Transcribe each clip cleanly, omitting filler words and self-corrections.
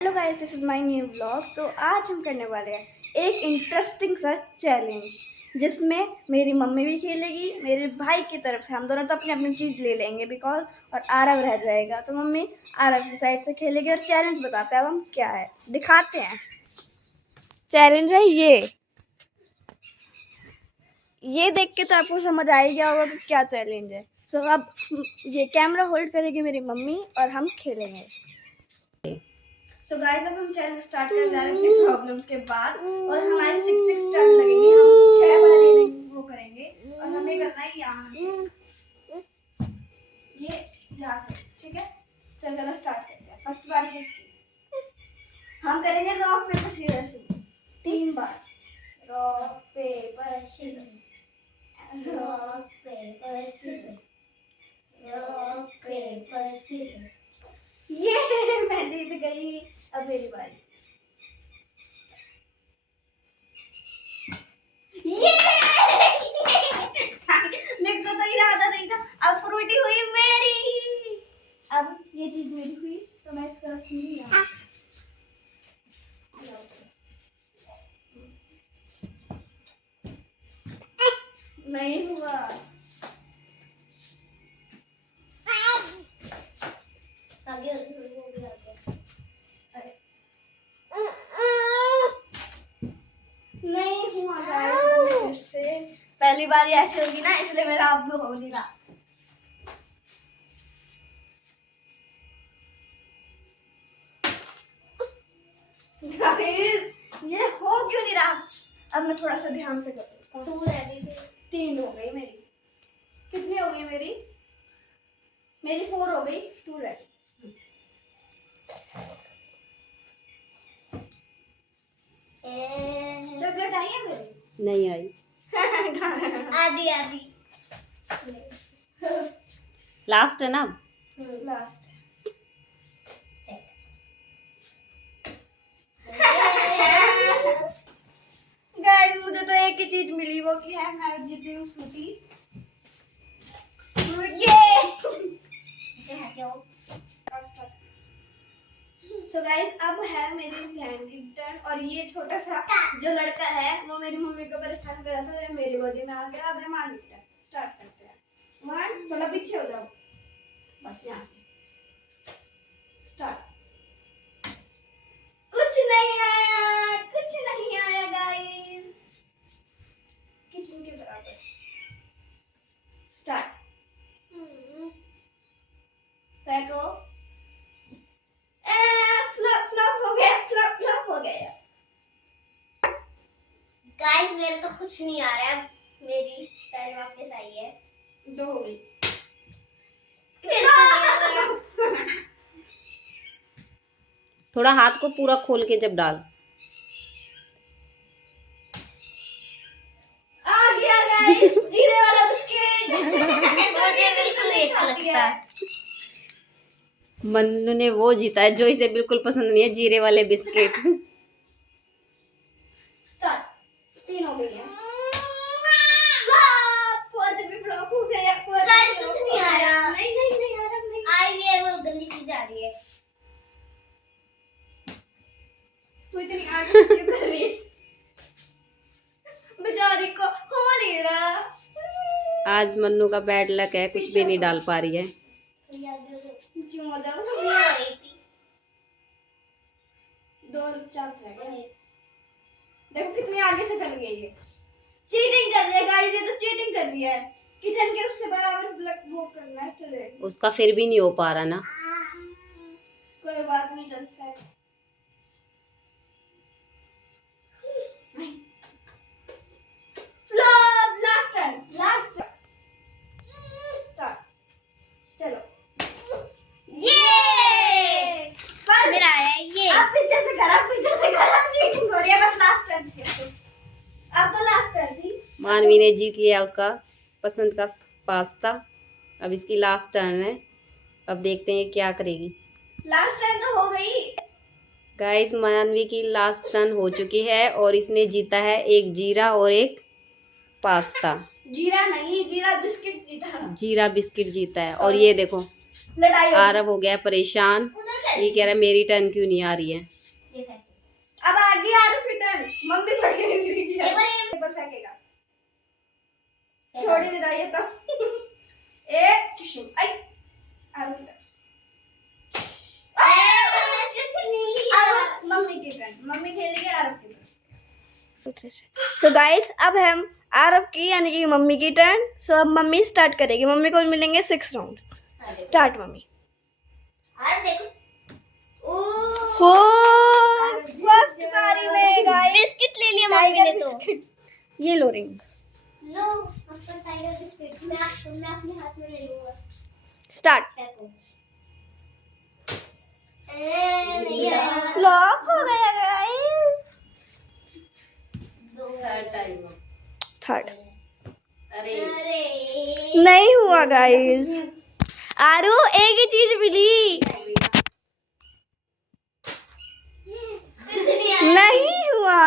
Hello guys, this is my new vlog. तो आज हम करने वाले हैं एक इंटरेस्टिंग सा चैलेंज जिसमें मेरी मम्मी भी खेलेगी, मेरे भाई की तरफ से हम दोनों तो अपनी अपनी चीज़ ले लेंगे बिकॉज, और आरव रह जाएगा तो मम्मी आरव की साइड से खेलेगी और चैलेंज बताते हैं अब हम क्या है, दिखाते हैं। चैलेंज है ये देख के तो आपको समझ आ ही गया होगा कि क्या चैलेंज है। सो अब ये कैमरा होल्ड करेगी मेरी मम्मी और हम खेलेंगे। सो गाइस, अब हम चैलेंज स्टार्ट कर जा रहे हैं अपनी प्रॉब्लम्स के बाद, और हमारे 6 टर्न लगेंगे। हम 6 बार वो करेंगे और हमें करना है यहाँ से, ये यहाँ से, ठीक है। तो चलो स्टार्ट करते हैं। फर्स्ट बार किसकी? हम करेंगे रॉक पेपर सीजर 3 बार। Rock paper scissor, rock paper scissor, rock paper scissor. ये मैं जीत गई। अब मेरी बारी। ये मेरे को तो इरादा नहीं था। अब फ्रूटी हुई मेरी। अब ये चीज मेरी हुई तो मैं इसको रखूंगी यहाँ। नहीं हुआ। आगे नहीं हुआ गाइस, से पहली बार ऐसे होगी ना, इसलिए मेरा अब हो नहीं रहा। गाइस ये हो क्यों नहीं रहा? अब मैं थोड़ा सा ध्यान से करूँ। 2 रह गई थी, 3 हो गई मेरी। कितनी हो गई मेरी? मेरी 4 हो गई, 2 रह गई। चॉकलेट आई है मेरी? नहीं आई। आधी आधी। लास्ट है ना? लास्ट गाइस, मुझे तो एक ही चीज मिली, वो की है मैं जीती हूँ फ्रूटी। सो गाइस, अब है मेरी बहन की टर्न, और ये छोटा सा जो लड़का है वो मेरी मम्मी को परेशान कर रहा था, ये मेरी गोदी में आ गया। अब है मान लिया। स्टार्ट करते हैं। 1, थोड़ा पीछे हो जाओ, बस यहाँ से स्टार्ट। कुछ नहीं आया, कुछ नहीं आया गाइस, किचन के बराबर। स्टार्ट। फेंको। फ्लॉप हो गया। गाइस मेरे तो कुछ नहीं आ रहा है। मेरी टर्न वापस आई है। 2 हो गई। थोड़ा हाथ को पूरा खोल के जब डाल। आ गया गाइस, जीरे वाला बिस्किट। मुझे बिल्कुल नहीं अच्छा लगता। मन्नू ने वो जीता है जो इसे बिल्कुल पसंद नहीं है, जीरे वाले बिस्किट। स्टार्ट। 3 हो गई है। फोर्थ भी फ्लॉप हो गया। गाइस कुछ नहीं आ रहा। नहीं आ रहा। नहीं आई भी है, वो गंदी चीज आ रही है। तू इतनी आगे क्यों कर रही है? बेचारी को हो नहीं रहा। आज मन्नू का बैड लक है, कुछ भी नहीं डाल पा रही है। क्यों हो जाओ? 2 चांस रह गए। देखो कितनी आगे से कर गई है। चीटिंग कर रही है गाइस, ये तो चीटिंग कर रही है। किचन के उससे बराबर वो करना है, चले उसका फिर भी नहीं हो पा रहा ना। कोई बात नहीं, चलता है। Flop. Last turn, last start. चलो ये पर मेरा आया है ये। अब पीछे से कर, अब पीछे से कर। अब चीटिंग हो रही है, बस लास्ट टर्न थी। अब तो लास्ट टर्न थी। मानवी ने जीत लिया उसका पसंद का पास्ता। अब इसकी लास्ट टर्न है, अब देखते हैं क्या करेगी। लास्ट टर्न तो हो गई गाइस, मानवी की लास्ट टर्न हो चुकी है और इसने जीता है एक जीरा और एक पास्ता। जीरा नहीं, जीरा बिस्किट जीता। जीरा बिस्किट जीता है। और ये देखो, लड़ाई हो गई। आरव हो गया परेशान। उधर ये कह रहा है मेरी टर्न क्यों नहीं आ रही है। ये फेंक। अब आगे आरव की टर्न। मम्मी फेंकेगी। एक बार ये ऊपर फेंकेगा। छोड़ ही नहीं रहा ये तो। एक टिश्यू। आई आरव की टर्न। मम्मी की टर्न। मम्मी खेलेगी आरव की टर्न। सो गाइस अब हम आरव की यानी कि मम्मी की टर्न। सो अब मम्मी स्टार्ट करेगी। मम्मी को मिलेंगे 6 राउंड। Start mummy. और देखो हो फर्स्ट बारी में गाइस बिस्किट ले लिया मम्मी ने तो। ये लो रिंग। लो आपका टाइगर बिस्किट मैं अपने हाथ में ले लूंगा। स्टार्ट। फेंको। फ्लॉप हो गया गाइस। Third time. थर्ड अरे अरे नहीं हुआ गाइस। आरू एक ही चीज मिली। कुछ नहीं आया। नहीं हुआ।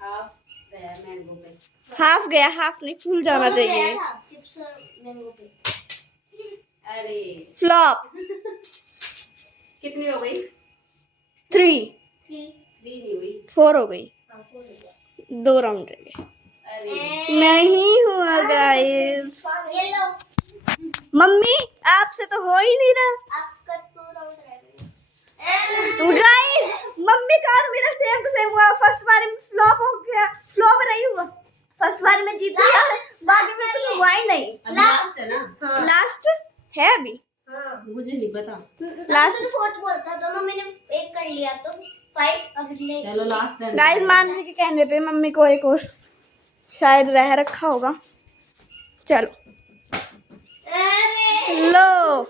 हाफ गया मैंगो पे। हाफ गया हाफ नहीं फुल जाना दोनों चाहिए। गया था, चिप्स और मैंगो पे। अरे फ्लॉप। कितनी हो गई? 3 3 3 नहीं हुई। 4 हो गई। 4 ले गया। 2 राउंड रह गए। अरे नहीं हुआ गाइस। ये लो मम्मी आपसे तो हो ही नहीं रहा। आपका 2 राउंड रह गए। गाइस मम्मी का और मेरा सेम टू सेम हुआ। फर्स्ट बार में फ्लॉप हो गया। फ्लॉप नहीं हुआ। फर्स्ट बार में जीत लिया और बाकी में कुछ हुआ ही नहीं। अब लास्ट है ना? हाँ लास्ट है अभी। हाँ मुझे नहीं पता। लास्ट लास्ट 4 बोल था तो मम्मी ने 1 कर लिया तो 5 अब ले। चलो लास्ट है। गाइस मानवी के कहने पे मम्मी को एक और शायद रह रखा होगा। चलो अरे लो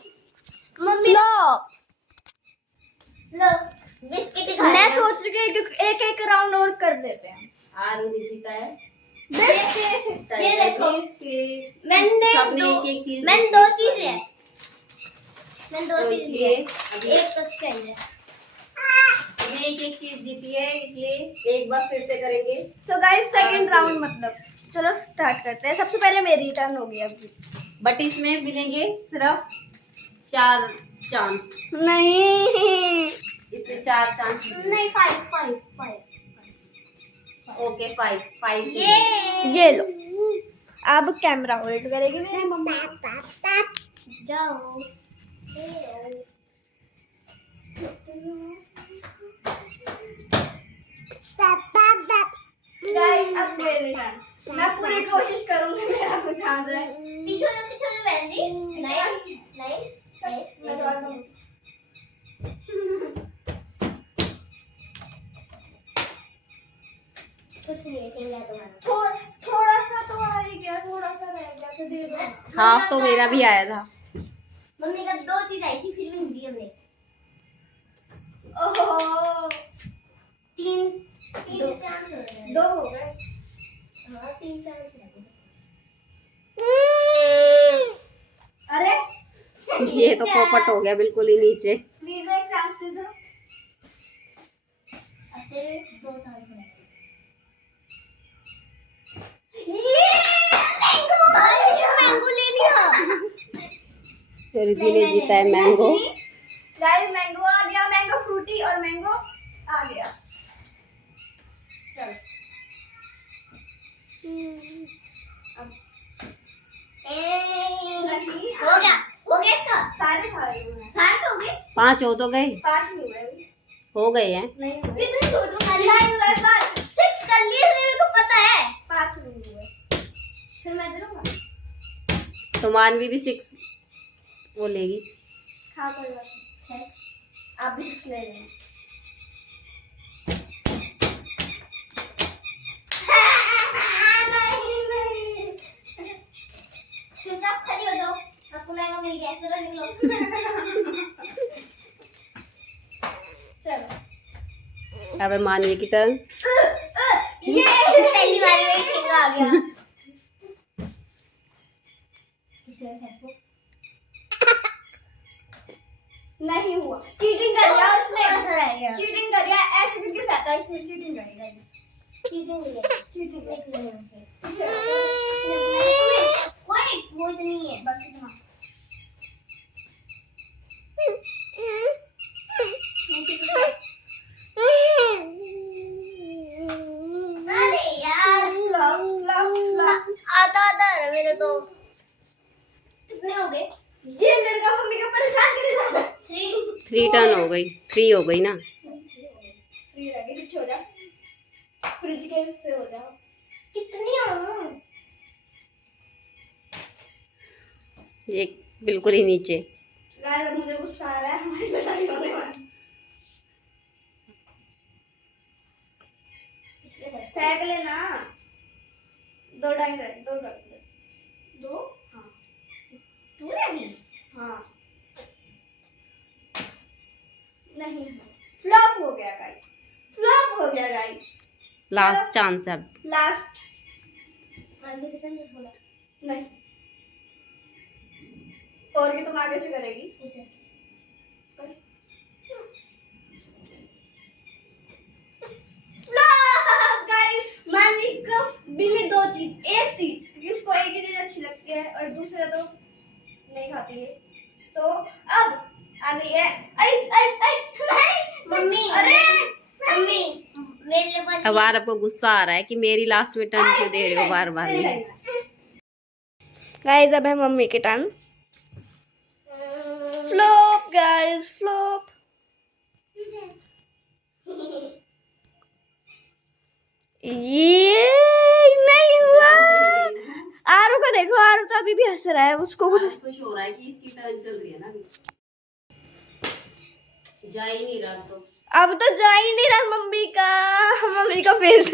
मम्मी फ्लॉप। लो बिस्किट ही खा मैं लिया। सोच रही हूँ एक एक राउंड और कर लेते हैं। आलू नहीं जीता है। ये देखो इसके मैंने सबने दो एक-एक चीज मैंने जीती 2 है। चीजें मैंने 2 तो चीज इसलिए लिए अभी एक तो चाहिए। अभी एक चीज जीती है इसलिए एक बार फिर से करेंगे। सो गाइस सेकंड हाँ, राउंड मतलब चलो स्टार्ट करते हैं। सबसे पहले मेरी टर्न होगी अभी। बट इसमें मिलेंगे सिर्फ 4 चांस। नहीं इसमें 4 चांस। नहीं 5 ओके 5 ये लो। अब कैमरा होल्ड करेगी मेरी मम्मा। जाओ गाइस अब मेरी टर्न। मैं पूरी कोशिश करूंगी मेरा कुछ आ जाए। पीछे बहन जी नहीं मैं दौड़ दूंगी। कुछ नहीं है तुम्हारा। थोड़ा सा तो आ ही गया। थोड़ा सा रह गया तो दे दो। हाफ तो मेरा भी आया था। मम्मी का 2 चीज आई थी फिर भी नहीं दी हमने। ओहो 3 चांस हो गए। 2 हो गए। हाँ 3 चांस रह गए। अरे ये तो पोपट हो गया बिल्कुल ही नीचे। प्लीज एक चांस दे दो। अब तेरे 2 चांस रह गए। मैंगो ले लिया। रिद्धि ने जीता है मैंगो। गाइस मैंगो आ गया। मैंगो फ्रूटी और मैंगो आ गया। चलो हो गया इसका। सारे खा रही हूँ मैं। सारे हो गए। 5 हो तो गए। 5 नहीं हुए अभी। हो गए हैं। नहीं हुए। कितने छोटू खा लिए। नहीं हुए 5। 6 कर लिए थे, मेरे को पता है। 5 नहीं हुए। फिर मैं दे दूंगा। तो मानवी भी 6 वो लेगी। खा कोई बात नहीं है। आप भी 6 ले लेना। नहीं चुपचाप खड़ी हो जाओ। आपको मैंगो मिल गया। चलो निकलो। चलो अब है मानवी की टर्न। ये पहली बार में ही ठेंगा आ गया। इसमें फेंको। नहीं हुआ। चीटिंग कर लिया उसने। थोड़ा सा रह गया। चीटिंग कर लिया। ऐसे करके फेंका इसने। चीटिंग करी गाइस। चीटिंग नहीं है। चीटिंग देख लो यहाँ से। है। कोई वो नहीं है। बस इतना। 3 टर्न हो गई, 3 हो गई ना। फ्री रह गई, पीछे हो जा, फ्रिज के से हो जाओ। कितनी हो? ये बिल्कुल ही नीचे। गाइस अब मुझे गुस्सा आ रहा है, हमारी लड़ाई होने वाली। फेंक लेना, दो डाई रख, दो रख बस, दो। हाँ तू रही? हाँ नहीं, फ्लॉप हो गया गाइस, फ्लॉप हो गया गाइस। लास्ट चांस है अब। लास्ट आगे से करना थोड़ा। नहीं, और भी तुम आगे से करेगी। गाइस मानी को मिली दो चीज, एक चीज क्योंकि उसको एक ही चीज अच्छी लगती है और दूसरा तो नहीं खाती है। सो अब आ गई है, आई आई आई नहीं मम्मी, अरे मम्मी मेरे लिए बन अब आरब को गुस्सा आ रहा है कि मेरी लास्ट में टर्न क्यों दे रहे हो बार बार में। गाइस अब है मम्मी की टर्न। Flop guys, flop. ये नहीं हुआ। आरू को देखो, आरू तो अभी भी हंस रहा है, उसको कुछ खुश हो रहा है कि इसकी टर्न चल रही है ना, जा ही नहीं रहा तो। अब तो जा ही नहीं रहा मम्मी का फेस।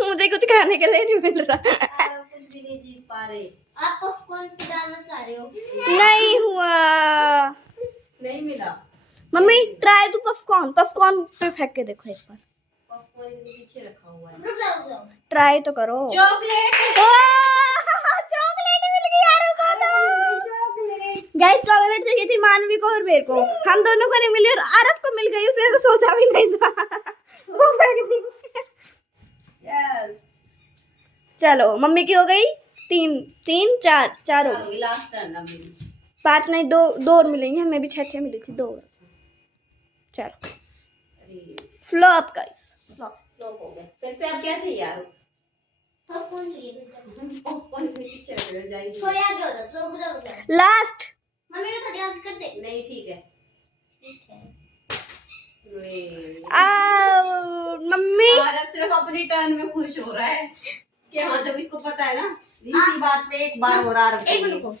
मुझे कुछ खाने के लिए नहीं मिल रहा। कुछ भी नहीं जीत पा रहे। आप पॉपकॉर्न डालना चाह रहे हो? नहीं हुआ। नहीं मिला। मम्मी ट्राई तू पॉपकॉर्न, पॉपकॉर्न पे फेंक के देखो एक बार, पॉपकॉर्न के पीछे रखा हुआ है। रुक जाओ, रुक जाओ। ट्राई तो करो। चॉकलेट, चॉकलेट मिल गई यार को तो। गाइस चॉकलेट चाहिए थी मानवी को और मेरे को, हम दोनों को नहीं मिली और आरफ को मिल गई, उसने तो सोचा भी नहीं था। वो फेंक दी। यस। चलो मम्मी की हो गई 3 3 4 4 हो गई। लास्ट टर्न अब मेरी। 5 नहीं, 2 और मिलेंगे, हमें भी 6 मिली थी, 2। चलो अरे फ्लॉप गाइस, फ्लॉप हो गया। फिर से अब क्या चाहिए यार? पॉपकॉर्न चाहिए। पॉपकॉर्न के पीछे रख जाएगी। थोड़े आगे हो जाओ, थोड़ा रुक जाओ, रुक जाओ। लास्ट। मम्मी को थोड़ी आगे कर दे। नहीं ठीक है। ठीक है। मम्मी आरब सिर्फ अपनी टर्न में खुश हो रहा है कि हाँ, जब इसको पता है ना इसी बात पे एक बार और आरब एक मिनट रुको।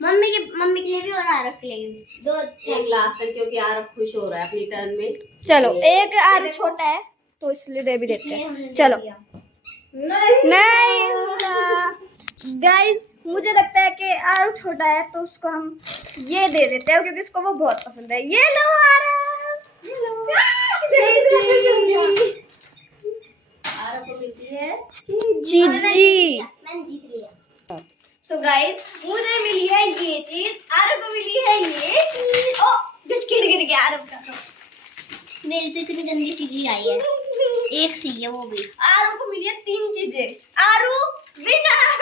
मम्मी के लिए भी और आरफ के लिए भी। दो एक लास्ट टर्न, क्योंकि आरब खुश हो रहा है अपनी टर्न में। चलो एक आरू छोटा है तो इसलिए दे भी देते हैं। चलो नहीं होगा गाइस, मुझे लगता है कि आरू छोटा है तो उसको हम ये दे देते हैं क्योंकि इसको वो बहुत पसंद है। ये लो आरव, ये लो। आरब को मिलती है चीजी। मैंने जीत लिया। सो गाइस मुझे मिली है ये चीज, आरव को मिली है ये चीज। ओ बिस्किट गिर गया आरव का तो। मेरी तो इतनी गंदी चीजें आई है, एक सी है वो भी। आरू को मिली है 3 चीजें, आरू विनर।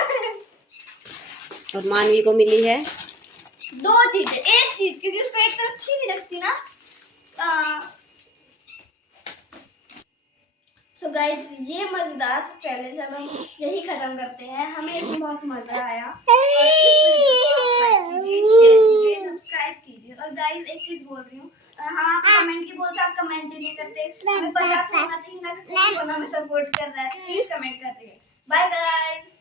और मानवी को मिली है 2 चीजें, एक चीज क्योंकि उसको एक तो अच्छी नहीं लगती ना। सो गाइस ये मजेदार चैलेंज अब हम यही खत्म करते हैं। हमें इसमें बहुत मजा आया। सब्सक्राइब कीजिए। और गाइस एक चीज बोल रही हूँ, हम आप कमेंट की बोलते आप कमेंट ही नहीं करते। हमें पता तो होना चाहिए ना कि कौन हमें सपोर्ट कर रहा है, प्लीज कमेंट कर रही है। Bye guys.